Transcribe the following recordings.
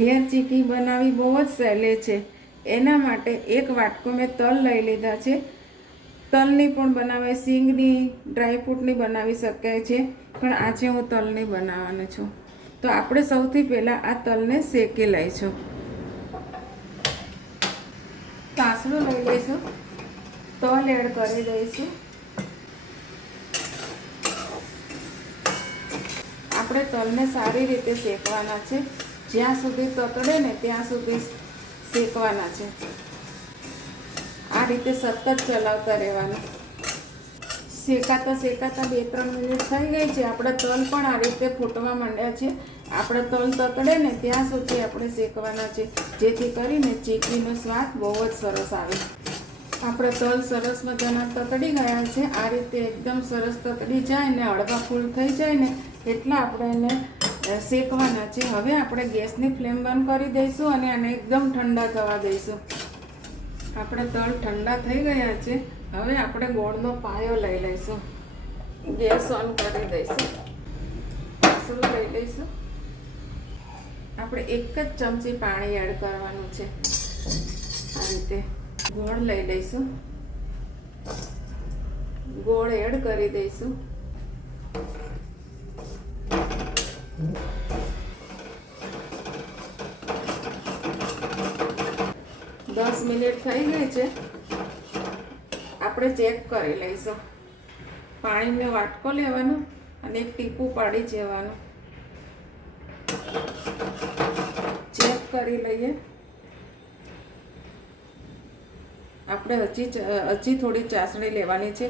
ઘેર ચીકી બનાવી બહુ જ સહેલી છે। એના માટે એક વાટકો મેં તલ લઈ લીધા છે। તલની પણ બનાવાય, સિંગની, ડ્રાયફ્રૂટની બનાવી શકાય છે, પણ આજે હું તલની બનાવવાની છું। તો આપણે સૌથી પહેલાં આ તલને શેકી લઈશું। તાસણું લઈ લઈશું, તલ એડ કરી દઈશું। આપણે તલને સારી રીતે શેકવાના છે, જ્યાં સુધી તતડે ને ત્યાં સુધી શેકવાના છે। આ રીતે સતત ચલાવતા રહેવાનું। શેકાતા શેકાતા 2-3 મિનિટ થઈ ગઈ છે। આપણા તલ પણ આ રીતે ફૂટવા માંડ્યા છે। આપણે તલ તતડે ને ત્યાં સુધી આપણે શેકવાના છે, જેથી કરીને ચીકીનો સ્વાદ બહુ જ સરસ આવે। આપણે તલ સરસ મજાના તતડી ગયા છે। આ રીતે એકદમ સરસ તતડી જાય ને હળવા ફૂલ થઈ જાય ને એટલા આપણે એને શેકવાના છે। હવે આપણે ગેસની ફ્લેમ બંધ કરી દઈશું અને આને એકદમ ઠંડા થવા દઈશું। આપણે તલ ઠંડા થઈ ગયા છે। હવે આપણે ગોળનો પાયો લઈ લઈશું, ગેસ ઓન કરી દઈશું, તાસણું લઈ લઈશું। આપણે 1 જ ચમચી પાણી એડ કરવાનું છે। આ રીતે ગોળ લઈ લઈશું, ગોળ એડ કરી દઈશું। દસ મિનિટ થઈ ગઈ છે। આપણે ચેક કરી લઈશું। પાણીનો વાટકો લેવાનો અને એક ટીપું પાડી જવાનું, ચેક કરી લઈએ। આપણે હજી થોડી ચાસણી લેવાની છે।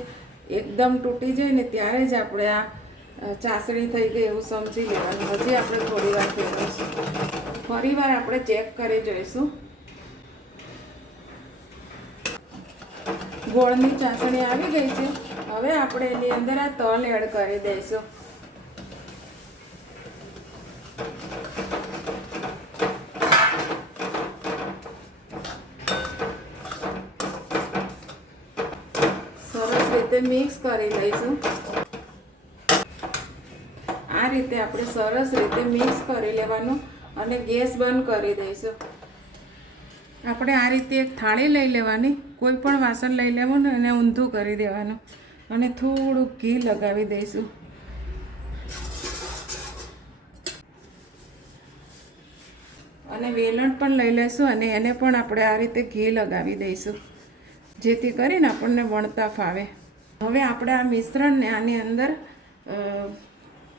એકદમ તૂટી જાય ને ત્યારે જ આપણે આ ચાસણી થઈ ગઈ એવું સમજી લેવાનું। હજી આપણે થોડી વાર ફેરવીશું, ફરી વાર આપણે ચેક કરી જોઈશું। ગોળની ચાસણી આવી ગઈ છે। હવે આપણે એની અંદર આ તલ એડ કરી દઈશું। સરસ રીતે મિક્સ કરી લઈશું। આ રીતે આપણે સરસ રીતે મિક્સ કરી લેવાનું અને ગેસ બંધ કરી દઈશું। આપણે આ રીતે એક થાળી લઈ લેવાની, કોઈ પણ વાસણ લઈ લેવાનું અને ઊંધું કરી દેવાનું અને થોડું ઘી લગાવી દઈશું। અને વેલણ પણ લઈ લઈશું અને એને પણ આપણે આ રીતે ઘી લગાવી દઈશું, જેથી કરીને આપણને વણતા ફાવે। હવે આપણે આ મિશ્રણને આની અંદર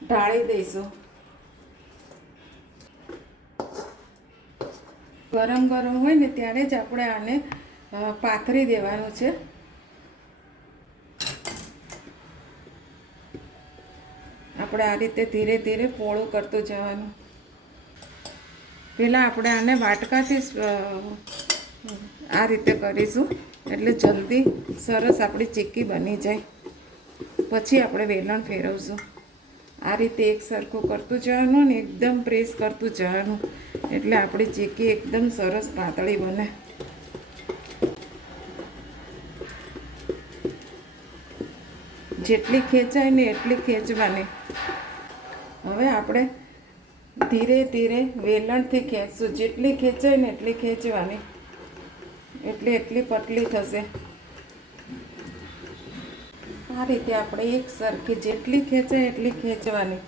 ઢાળી દઈશું। ગરમ ગરમ હોય ને ત્યારે જ આપણે આને પાથરી દેવાનું છે। આપણે આ રીતે ધીરે ધીરે પોળું કરતું જવાનું। પહેલાં આપણે આને વાટકાથી આ રીતે કરીશું, એટલે જલ્દી સરસ આપણી ચીક્કી બની જાય। પછી આપણે વેલણ ફેરવશું। આ રીતે એક સરખું કરતું જવાનું ને એકદમ પ્રેસ કરતું જવાનું, એટલે આપણી ચીક્કી એકદમ સરસ પાતળી બને। જેટલી ખેંચાય ને એટલી ખેંચવાની। હવે આપણે ધીરે ધીરે વેલણથી ખેંચશું, જેટલી ખેંચાય ને એટલી ખેંચવાની, એટલી પતલી થશે। આ રીતે આપણે એક સરખી જેટલી ખેંચાય એટલી ખેંચવાની।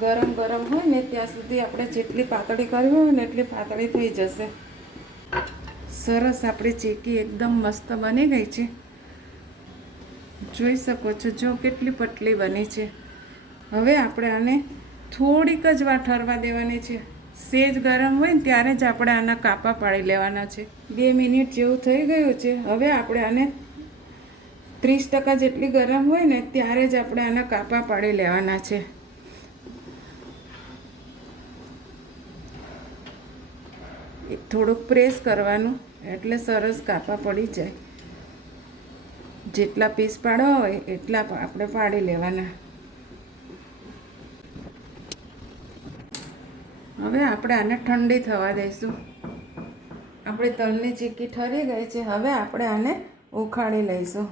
ગરમ ગરમ હોય ને ત્યાં સુધી આપણે જેટલી પાતળી કરવી હોય ને એટલી પાતળી થઈ જશે। સરસ આપણી ચીક્કી એકદમ મસ્ત બની ગઈ છે। જોઈ શકો છો, જો કેટલી પતલી બની છે। હવે આપણે આને થોડીક જ વાર ઠરવા દેવાની છે। સેજ ગરમ હોય ને ત્યારે જ આપણે આના કાપા પાડી લેવાના છે। 2 મિનિટ જેવું થઈ ગયું છે। હવે આપણે આને 30% જેટલી ગરમ હોય ને ત્યારે જ આપણે આના કાપા પાડી લેવાના છે। થોડુંક પ્રેસ કરવાનું એટલે સરસ કાપા પડી જાય। જેટલા પીસ પાડવા હોય એટલા આપણે પાડી લેવાના। હવે આપણે આને ઠંડી થવા દઈશું। આપણી તલની ચીક્કી ઠરી ગઈ છે। હવે આપણે આને ઉખાડી લઈશું।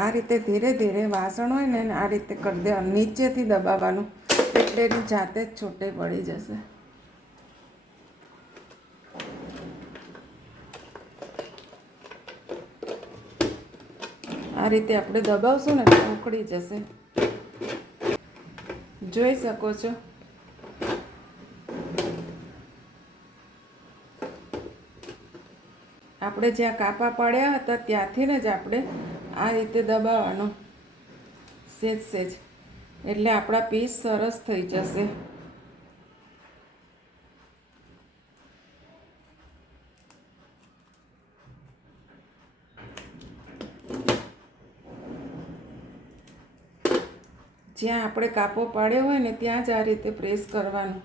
આ રીતે ધીરે ધીરે વાસણ હોય ને આ રીતે કરી દેવાનું, નીચેથી દબાવવાનું એટલે એની જાતે જ છૂટે પડી જશે. આ રીતે આપણે દબાવશું ને તો ઉકળી જશે. જોઈ શકો છો આપણે જ્યાં કાપા પાડ્યા હતા ત્યાંથી જ આપણે આ રીતે દબાવવાનો સેજ સેજ, એટલે આપણા પીસ સરસ થઈ જશે. જ્યાં આપણે કાપો પાડ્યો હોય ને ત્યાં જ આ રીતે પ્રેસ કરવાનું.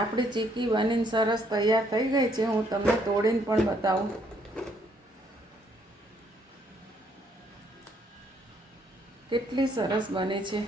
આપણી ચીકી બનીને સરસ તૈયાર થઈ ગઈ છે. હું તમને તોડીને પણ બતાવું. કેટલી સરસ બને છે.